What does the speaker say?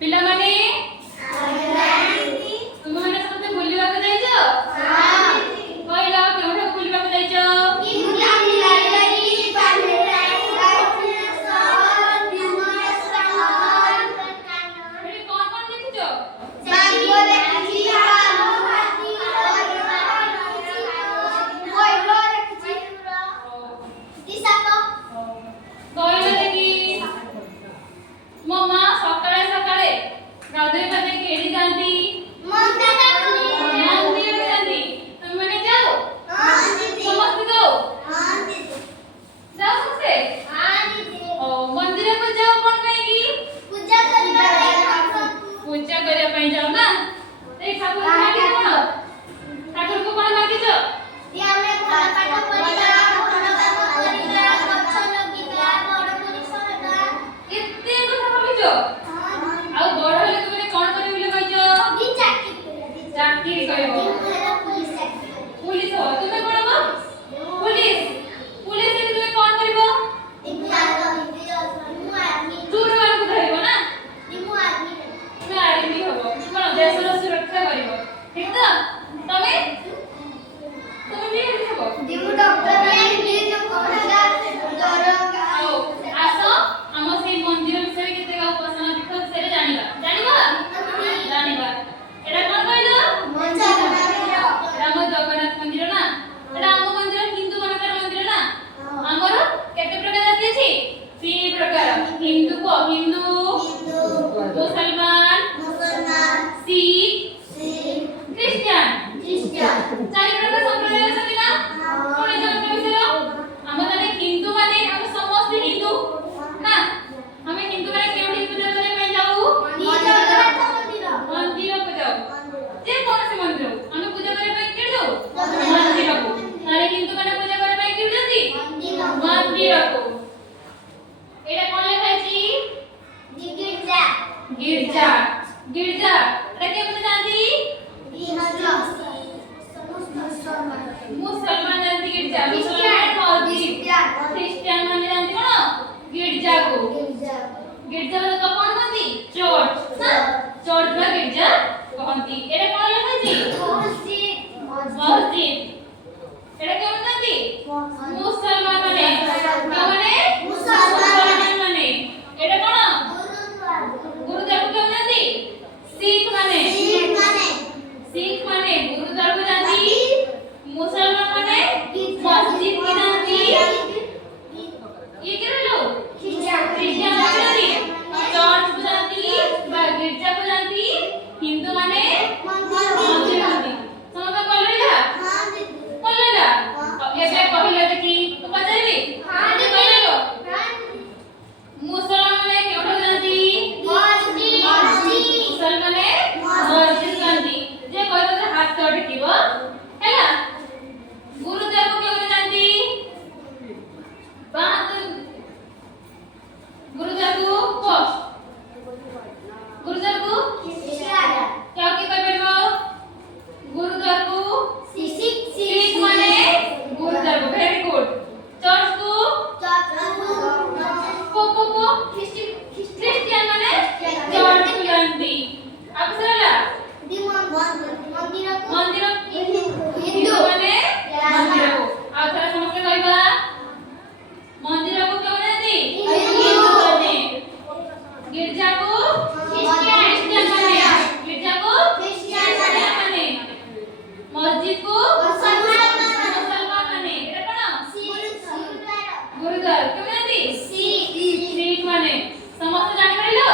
पिला माने तुम माने समते बुलिबा को जाइछो हां पहिला केउठा बुलिबा को जाइछो गिरजा तो कोन कहती चर्च ना चर्च बा गिरजा कहती एटा कोन लिखाची मस्जिद एटा कोन कहती मुसलमान माने मुसलमान माने एटा कोन गुरुद्वार को कोन कहती सिख माने गुरुद्वार को जानती मुसलमान माने मस्जिद की जानती ये क्या लो क्रिश्चियन चर्च को जानती गिरजा को जानती हिंदू माने मंदिर जानती समझ पड़लेला एबे कहले देखी तो पचारबी हां कहलेलो मुसलमान माने केउठा जानती मुसलमान माने मस्जिद जानती जे कहबो जे हाथ तोड़ कीबो हैला गुरुद्वार को केउठा जानती बात गुरुद्वार को क्या की कह परबो गुरुद्वार को सिख माने गुरुद्वार को वेरी गुड चर्च को क्रिश्चियन माने चर्च को जानती अब सरला मंदिर हिंदू माने मंदिर को आ थोड़ा समझ के कहबा मंदिर को क्या जानती हिंदू माने गिरजा को क्रिश्चियन माने गिरजा को क्रिश्चियन माने मस्जिद को मुसलमान माने एटा कोन गुरुद्वार क्यों जानती सिख माने समस्त जानि पाइलो